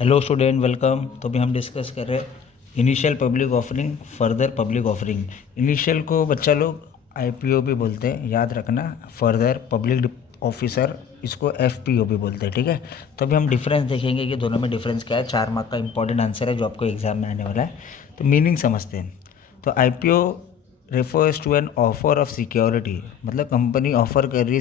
Hello student, welcome. तो अभी हम डिस्कस कर रहे हैं initial public offering, further public offering. Initial को बच्चा लोग आईपीओ भी बोलते हैं, याद रखना। फर्दर पब्लिक ऑफिसर, इसको एफपीओ भी बोलते हैं, ठीक है। तो अभी हम डिफरेंस देखेंगे कि दोनों में डिफरेंस क्या है। 4 मार्क का इंपॉर्टेंट आंसर है जो आपको एग्जाम में आने वाला है। तो मीनिंग समझते हैं। तो IPO refers to an offer of security, मतलब कंपनी ऑफर कर रही है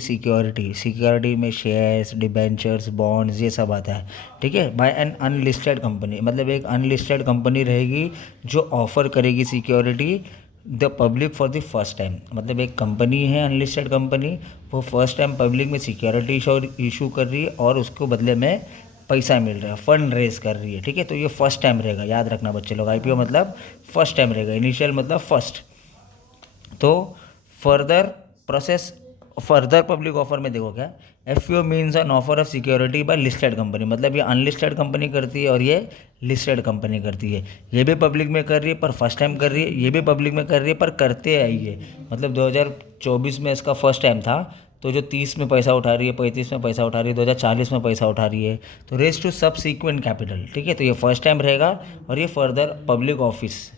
सिक्योरिटी में शेयर्स, डिबेंचर्स, बॉन्ड्स, ये सब आता है, ठीक है। बाय एन अनलिस्टेड कंपनी, मतलब एक अनलिस्टेड कंपनी रहेगी जो ऑफर करेगी security the public for the first time. मतलब एक कंपनी है अनलिस्टेड कंपनी, वो फर्स्ट टाइम पब्लिक में सिक्योरिटी इशू कर रही है और उसको बदले में पैसा मिल रहा है, फंड रेज कर रही है, ठीक है। तो ये फर्स्ट टाइम रहेगा, याद रखना बच्चे लोग। आईपीओ मतलब फर्स्ट टाइम रहेगा, इनिशियल मतलब फर्स्ट। तो further process, further public offer में देखो क्या, FPO means N offer of security bye listed company. मतलब ये अनलिस्टेड कंपनी करती है और ये लिस्टेड कंपनी करती है। ये भी पब्लिक में कर रही है पर फर्स्ट टाइम कर रही है, ये भी पब्लिक में कर रही है पर करते आई है। मतलब 2024 में इसका फर्स्ट टाइम था, तो जो 30 में पैसा उठा रही है, 35 में पैसा उठा रही है, 2040 में पैसा उठा रही है, तो रेस टू सब सीक्वेंट कैपिटल, ठीक है। तो ये फर्स्ट टाइम रहेगा और ये further public office.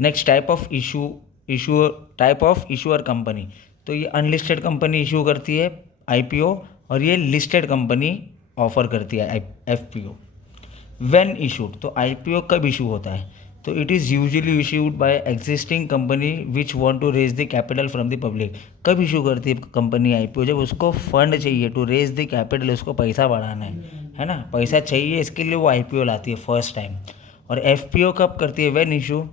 Next type of issuer company. तो ये अनलिस्टेड कंपनी इशू करती है आईपीओ और ये लिस्टेड कंपनी ऑफर करती है एफपीओ। व्हेन इशूड, तो आईपीओ कब इशू होता है, तो it is usually issued by existing company which want to raise the capital from the public. कब इशू करती है कंपनी आईपीओ, जब उसको फंड चाहिए, टू रेज द कैपिटल, उसको पैसा बढ़ाना है ना, पैसा चाहिए, इसके लिए वो आईपीओ लाती है फर्स्ट टाइम। और एफपीओ कब करती है, व्हेन इशू,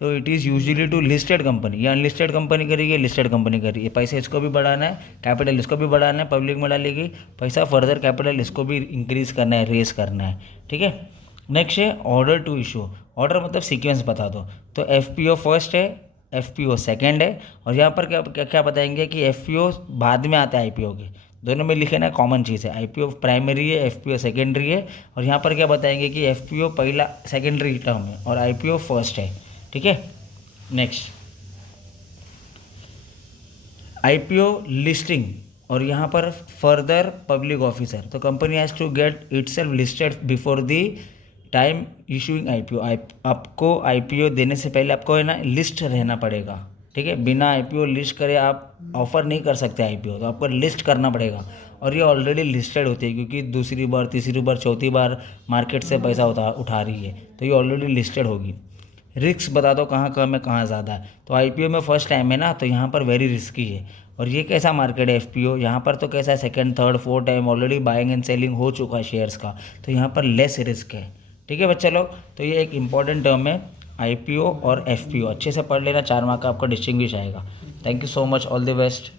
तो it is usually to listed company. या अनलिस्टेड कंपनी करेगी, लिस्टेड कंपनी करेगी, पैसा इसको भी बढ़ाना है, कैपिटल इसको भी बढ़ाना है, पब्लिक में डालेगी पैसा, फर्दर कैपिटल इसको भी इंक्रीज करना है, रेस करना है, ठीक है। नेक्स्ट है ऑर्डर टू इशू। ऑर्डर मतलब सीक्वेंस बता दो। तो एफपीओ फर्स्ट है, एफपीओ सेकंड है, और यहाँ पर क्या क्या क्या बताएंगे कि एफपीओ बाद में आता है आईपीओ के। दोनों में लिखे ना, कॉमन चीज़ है, आईपीओ प्राइमरी है, एफपीओ सेकेंडरी है। और यहाँ पर क्या बताएंगे कि एफपीओ पहला सेकेंडरी टर्म है और आईपीओ फर्स्ट है, ठीक है। नेक्स्ट आईपीओ लिस्टिंग, और यहाँ पर फर्दर पब्लिक ऑफिसर। तो company has to get itself listed before the time issuing IPO. आपको आईपीओ देने से पहले आपको है ना लिस्ट रहना पड़ेगा, ठीक है। बिना आईपीओ लिस्ट करे आप ऑफर नहीं कर सकते आईपीओ, तो आपको लिस्ट करना पड़ेगा। और ये ऑलरेडी लिस्टेड होती है क्योंकि दूसरी बार, तीसरी बार, चौथी बार मार्केट से पैसा उठा रही है, तो ये ऑलरेडी लिस्टेड होगी। रिस्क बता दो कहाँ कम है, कहाँ ज़्यादा है। तो आईपीओ में फर्स्ट टाइम है ना, तो यहाँ पर वेरी रिस्की है। और ये कैसा मार्केट है एफपीओ, यहाँ पर तो कैसा है, second, third, fourth time already buying and selling हो चुका है शेयर्स का, तो यहाँ पर लेस रिस्क है, ठीक है बच्चा लोग। तो ये एक इंपॉर्टेंट टर्म है आईपीओ और एफपीओ, अच्छे से पढ़ लेना, 4 मार्क का आपका डिस्टिंग्विश आएगा। Thank you so much, all the best.